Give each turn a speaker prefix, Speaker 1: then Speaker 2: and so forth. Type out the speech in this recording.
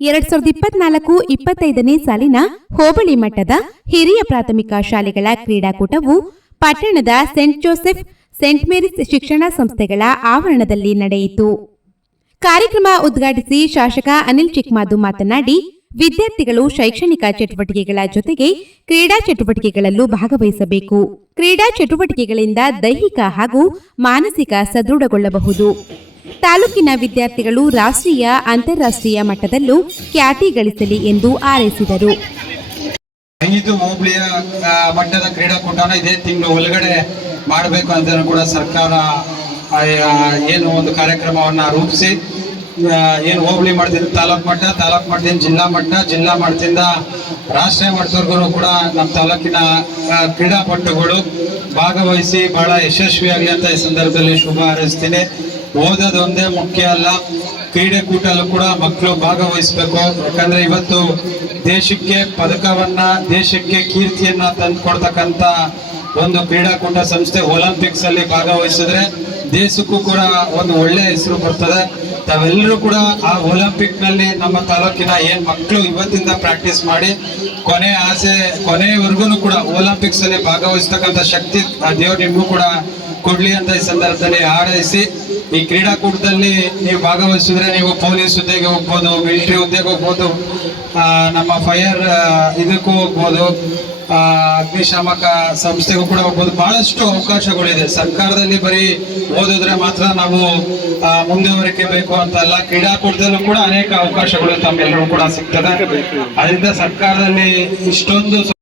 Speaker 1: ಎರಡ್ ಸಾವಿರದ ಇಪ್ಪತ್ನಾಲ್ಕು, ಇಪ್ಪತ್ತೈದನೇ ಸಾಲಿನ ಹೋಬಳಿ ಮಟ್ಟದ ಹಿರಿಯ ಪ್ರಾಥಮಿಕ ಶಾಲೆಗಳ ಕ್ರೀಡಾಕೂಟವು ಪಟ್ಟಣದ ಸೆಂಟ್ ಜೋಸೆಫ್ ಸೆಂಟ್ ಮೇರಿಸ್ ಶಿಕ್ಷಣ ಸಂಸ್ಥೆಗಳ ಆವರಣದಲ್ಲಿ ನಡೆಯಿತು. ಕಾರ್ಯಕ್ರಮ ಉದ್ಘಾಟಿಸಿ ಶಾಸಕ ಅನಿಲ್ ಚಿಕ್ಮಾದು ಮಾತನಾಡಿ, ವಿದ್ಯಾರ್ಥಿಗಳು ಶೈಕ್ಷಣಿಕ ಚಟುವಟಿಕೆಗಳ ಜೊತೆಗೆ ಕ್ರೀಡಾ ಚಟುವಟಿಕೆಗಳಲ್ಲೂ ಭಾಗವಹಿಸಬೇಕು. ಕ್ರೀಡಾ ಚಟುವಟಿಕೆಗಳಿಂದ ದೈಹಿಕ ಹಾಗೂ ಮಾನಸಿಕ ಸದೃಢಗೊಳ್ಳಬಹುದು. ತಾಲೂಕಿನ ವಿದ್ಯಾರ್ಥಿಗಳು ರಾಷ್ಟ್ರೀಯ, ಅಂತಾರಾಷ್ಟ್ರೀಯ ಮಟ್ಟದಲ್ಲೂ ಖ್ಯಾತಿ ಗಳಿಸಲಿ ಎಂದು ಹಾರೈಸಿದರು.
Speaker 2: ಹೋಬಳಿಯ ಮಟ್ಟದ ಕ್ರೀಡಾಕೂಟನ ಇದೇ ತಿಂಗಳು ಒಳಗಡೆ ಮಾಡಬೇಕು ಅಂತ ಕೂಡ ಸರ್ಕಾರ ಏನು ಒಂದು ಕಾರ್ಯಕ್ರಮವನ್ನ ರೂಪಿಸಿ ಏನು ಹೋಬಳಿ ಮಟ್ಟದಿಂದ ತಾಲೂಕು ಮಟ್ಟ, ತಾಲೂಕು ಮಟ್ಟದಿಂದ ಜಿಲ್ಲಾ ಮಟ್ಟ, ಜಿಲ್ಲಾ ಮಟ್ಟದಿಂದ ರಾಷ್ಟ್ರೀಯ ಮಟ್ಟದವರೆಗೂ ಕೂಡ ನಮ್ಮ ತಾಲೂಕಿನ ಕ್ರೀಡಾಪಟುಗಳು ಭಾಗವಹಿಸಿ ಬಹಳ ಯಶಸ್ವಿಯಾಗಲಿ ಅಂತ ಈ ಸಂದರ್ಭದಲ್ಲಿ ಶುಭ ಹಾರೈಸ್ತೀನಿ. ಓದೋದು ಒಂದೇ ಮುಖ್ಯ ಅಲ್ಲ. ಕ್ರೀಡೆಕೂಟಲ್ಲೂ ಕೂಡ ಮಕ್ಕಳು ಭಾಗವಹಿಸಬೇಕು. ಯಾಕಂದ್ರೆ ಇವತ್ತು ದೇಶಕ್ಕೆ ಪದಕವನ್ನ, ದೇಶಕ್ಕೆ ಕೀರ್ತಿಯನ್ನ ತಂದುಕೊಡ್ತಕ್ಕಂಥ ಒಂದು ಕ್ರೀಡಾಕೂಟ ಸಂಸ್ಥೆ ಒಲಿಂಪಿಕ್ಸ್ ಅಲ್ಲಿ ಭಾಗವಹಿಸಿದ್ರೆ ದೇಶಕ್ಕೂ ಕೂಡ ಒಂದು ಒಳ್ಳೆ ಹೆಸರು ಬರ್ತದೆ. ತಾವೆಲ್ಲರೂ ಕೂಡ ಆ ಒಲಿಂಪಿಕ್ನಲ್ಲಿ ನಮ್ಮ ತಾಲೂಕಿನ ಏನ್ ಮಕ್ಕಳು ಇವತ್ತಿಂದ ಪ್ರಾಕ್ಟೀಸ್ ಮಾಡಿ, ಕೊನೆ ಆಸೆ ಕೊನೆವರೆಗೂ ಕೂಡ ಒಲಿಂಪಿಕ್ಸ್ ಅಲ್ಲಿ ಭಾಗವಹಿಸ್ತಕ್ಕಂಥ ಶಕ್ತಿ ಆ ದೇವ್ರು ನಿಮಗೂ ಕೂಡ ಕೊಡ್ಲಿ ಅಂತ ಈ ಸಂದರ್ಭದಲ್ಲಿ ಹಾರೈಸಿ ಈ ಕ್ರೀಡಾಕೂಟದಲ್ಲಿ ನೀವು ಭಾಗವಹಿಸಿದ್ರೆ ನೀವು ಪೊಲೀಸ್ ಹುದ್ದೆಗೆ ಹೋಗ್ಬೋದು ಮಿಲಿಟರಿ ಹುದ್ದೆಗೆ ಹೋಗ್ಬೋದು ನಮ್ಮ ಫೈರ್ ಇದಕ್ಕೂ ಹೋಗ್ಬೋದು ಅಗ್ನಿಶಾಮಕ ಸಂಸ್ಥೆಗೂ ಕೂಡ ಹೋಗ್ಬೋದು. ಬಹಳಷ್ಟು ಅವಕಾಶಗಳಿದೆ. ಸರ್ಕಾರದಲ್ಲಿ ಬರೀ ಓದಿದ್ರೆ ಮಾತ್ರ ನಾವು ಮುಂದುವರಿಕೆ ಬೇಕು ಅಂತ ಅಲ್ಲ ಕ್ರೀಡಾಕೂಟದಲ್ಲೂ ಕೂಡ ಅನೇಕ ಅವಕಾಶಗಳು ತಮ್ಮೆಲ್ಲರೂ ಕೂಡ ಸಿಗ್ತದೆ. ಅದರಿಂದ ಸರ್ಕಾರದಲ್ಲಿ ಇಷ್ಟೊಂದು